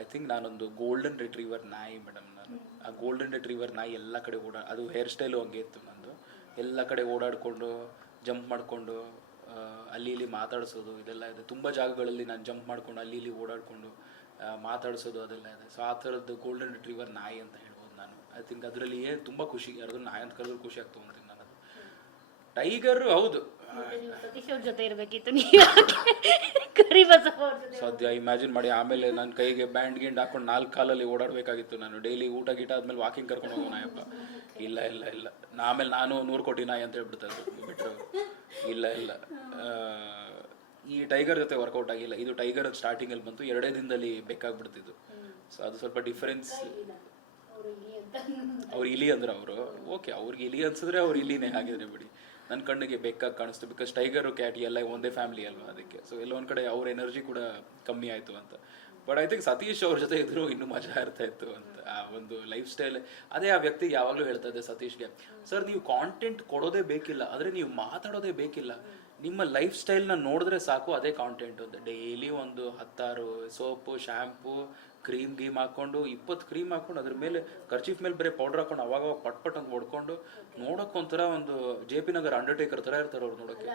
I think ನಾನೊಂದು golden retriever ನಾಯಿ madam. ನಾನು ಆ ಗೋಲ್ಡನ್ ರಿಟ್ರೀವರ್ ನಾಯಿ ಎಲ್ಲ ಕಡೆ ಅದು ಹೇರ್ ಸ್ಟೈಲು ಹಂಗೆ ಇತ್ತು ನಂದು. ಎಲ್ಲ ಕಡೆ ಓಡಾಡಿಕೊಂಡು ಜಂಪ್ ಮಾಡಿಕೊಂಡು ಅಲ್ಲಿ ಇಲ್ಲಿ ಮಾತಾಡಿಸೋದು ಇದೆಲ್ಲ ಇದೆ. ತುಂಬ ಜಾಗಗಳಲ್ಲಿ ನಾನು ಜಂಪ್ ಮಾಡ್ಕೊಂಡು ಅಲ್ಲಿ ಇಲ್ಲಿ ಓಡಾಡಿಕೊಂಡು ಮಾತಾಡಿಸೋದು ಅದೆಲ್ಲ ಇದೆ. ಸೊ ಆ ಥರದ್ದು ಗೋಲ್ಡನ್ ರಿಟ್ರೀವರ್ ನಾಯಿ ಅಂತ ಹೇಳ್ಬೋದು ನಾನು. ಐ ಥಿಂಕ್ ಅದರಲ್ಲಿ ತುಂಬ ಖುಷಿ, ಯಾರಾದ್ರೂ ನಾಯಿ ಅಂತ ಕರೆದ್ರು ಖುಷಿ ಆಗ್ತಾ ತೊಗೊತೀನಿ ನಾನು. ಅದು ಟೈಗರ್ ಹೌದು. ಸತೀಶ್ ಅವ್ರ ಜೊತೆ ಇರಬೇಕಿತ್ತು ನೀವು, ಕರಿಬಸಪ್ಪ ಅವ್ರ ಜೊತೆ. ಸದ್ಯ ಇಮ್ಯಾಜಿನ್ ಮಾಡಿ, ಆಮೇಲೆ ನನ್ನ ಕೈಗೆ ಬ್ಯಾಂಡ್ ಗಿಂಡ್ ಹಾಕೊಂಡು 4 ಕಾಲಲ್ಲಿ ಓಡಾಡಬೇಕಾಗಿತ್ತು ನಾನು. ಡೈಲಿ ಊಟ ಗೀಟ ಆದ್ಮೇಲೆ ವಾಕಿಂಗ್ ಕರ್ಕೊಂಡು ಹೋಗೋ ನಾಯಪ್ಪ. ಇಲ್ಲ ಇಲ್ಲ ಇಲ್ಲ, ಆಮೇಲೆ ನಾನು 100 ಕೋಟಿ ನಾಯಿ ಅಂತ ಹೇಳ್ಬಿಡ್ತಾರೆ ಬಿಟ್ಟರು. ಇಲ್ಲ ಇಲ್ಲ, ಈ ಟೈಗರ್ ಜೊತೆ ವರ್ಕೌಟ್ ಆಗಿಲ್ಲ. ಇದು ಟೈಗರ್ ಸ್ಟಾರ್ಟಿಂಗಲ್ಲಿ ಬಂತು, 2 ದಿನದಲ್ಲಿ ಬೇಕಾಗ್ಬಿಡ್ತಿದ್ದು. ಸೊ ಅದು ಸ್ವಲ್ಪ ಡಿಫರೆನ್ಸ್. ಅವ್ರು ಇಲಿ ಅಂದ್ರೆ ಅವರು ಓಕೆ, ಅವ್ರಿಗೆ ಇಲಿ ಅನ್ಸಿದ್ರೆ ಅವ್ರು ಇಲಿನೇ, ಆಗಿದ್ರೆ ಬಿಡಿ. ನನ್ನ ಕಣ್ಣಿಗೆ ಬೇಕಾಗಿ ಕಾಣಿಸ್ತು, ಬಿಕಾಸ್ ಟೈಗರು ಕ್ಯಾಟ್ ಎಲ್ಲ ಒಂದೇ ಫ್ಯಾಮಿಲಿ ಅಲ್ವಾ, ಅದಕ್ಕೆ. ಸೊ ಎಲ್ಲೊಂದು ಕಡೆ ಅವ್ರ ಎನರ್ಜಿ ಕೂಡ ಕಮ್ಮಿ ಆಯಿತು ಅಂತ. ಬಟ್ ಐ ಥಿಂಕ್ ಸತೀಶ್ ಅವ್ರ ಜೊತೆ ಇದ್ರು ಇನ್ನೂ ಮಜಾ ಇರ್ತಾ ಇತ್ತು ಅಂತ. ಆ ಒಂದು ಲೈಫ್ ಸ್ಟೈಲ್ ಅದೇ. ಆ ವ್ಯಕ್ತಿಗೆ ಯಾವಾಗಲೂ ಹೇಳ್ತಾ ಇದ್ದೆ ಸತೀಶ್ಗೆ, ಸರ್ ನೀವು ಕಾಂಟೆಂಟ್ ಕೊಡೋದೇ ಬೇಕಿಲ್ಲ, ಆದರೆ ನೀವು ಮಾತಾಡೋದೇ ಬೇಕಿಲ್ಲ. ನಿಮ್ಮ ಲೈಫ್ ಸ್ಟೈಲ್ನ ನೋಡಿದ್ರೆ ಸಾಕು, ಅದೇ ಕಾಂಟೆಂಟ್ ಅಂತ. ಡೈಲಿ ಒಂದು 10 ಸೋಪು, ಶ್ಯಾಂಪು, ಕ್ರೀಮ್ ಗೀಮ್ ಹಾಕೊಂಡು 20 ಕ್ರೀಮ್ ಹಾಕೊಂಡು ಅದ್ರ ಮೇಲೆ ಕರ್ಚೀಫ್ ಮೇಲೆ ಬರೀ ಪೌಡರ್ ಹಾಕೊಂಡು ಅವಾಗ ಪಟ್ ಪಟ್ ಅಂತ ಹೊಡ್ಕೊಂಡು ನೋಡೋಕ್ಕೊಂಥರ ಒಂದು JP ನಗರ್ ಅಂಡರ್ಟೇಕರ್ ಥರ ಇರ್ತಾರೆ ಅವ್ರು ನೋಡೋಕ್ಕೆ.